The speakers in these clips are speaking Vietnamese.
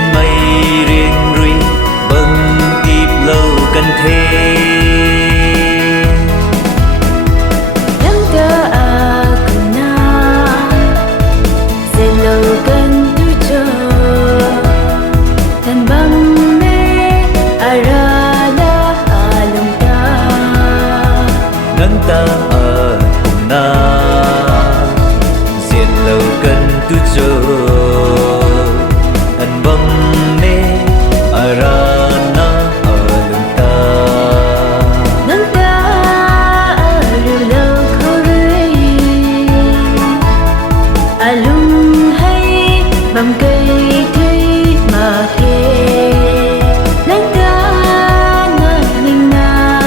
trên mây riêng rui bâng tiếp lâu cần thế nắng ta à cùng na sẽ lâu cần tu cho thân băng mê à ra la à lòng ta nắng ta à cùng na sẽ lâu cần tu cho thân băng mê à ra bầm cây thủy mà thế lãng ta nơi linh na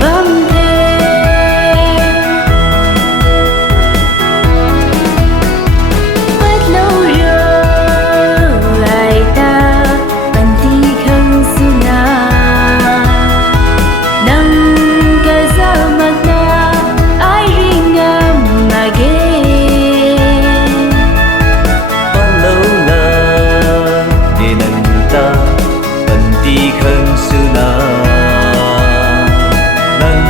bầm thế mất lâu rồi lại ta bằng tí không su na nắng cái sao mặt na ai riêng ngâm mà ghê khẩn sư na nâng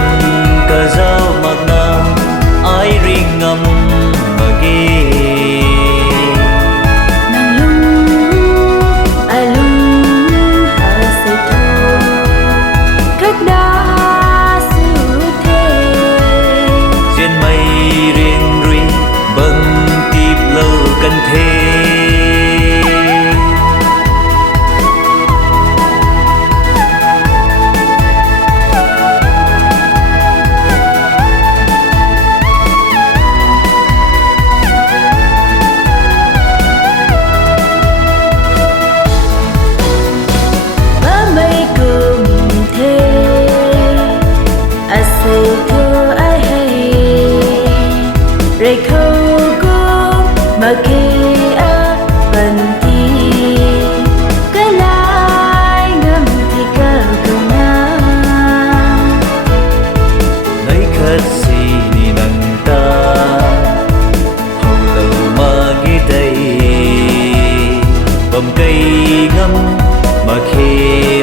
cả dao mặc na ai riêng ngâm mà ghê nàng lung ai lung hà say thô cách đã sự thế trên mây riêng rui bâng tiếp lâu cần thế rây khâu gom mà kê á phần thi cái lai ngâm thì cơ cầu na lấy khát si ni nâng ta hầu lâu mà ghi tay bầm cây ngâm mà kê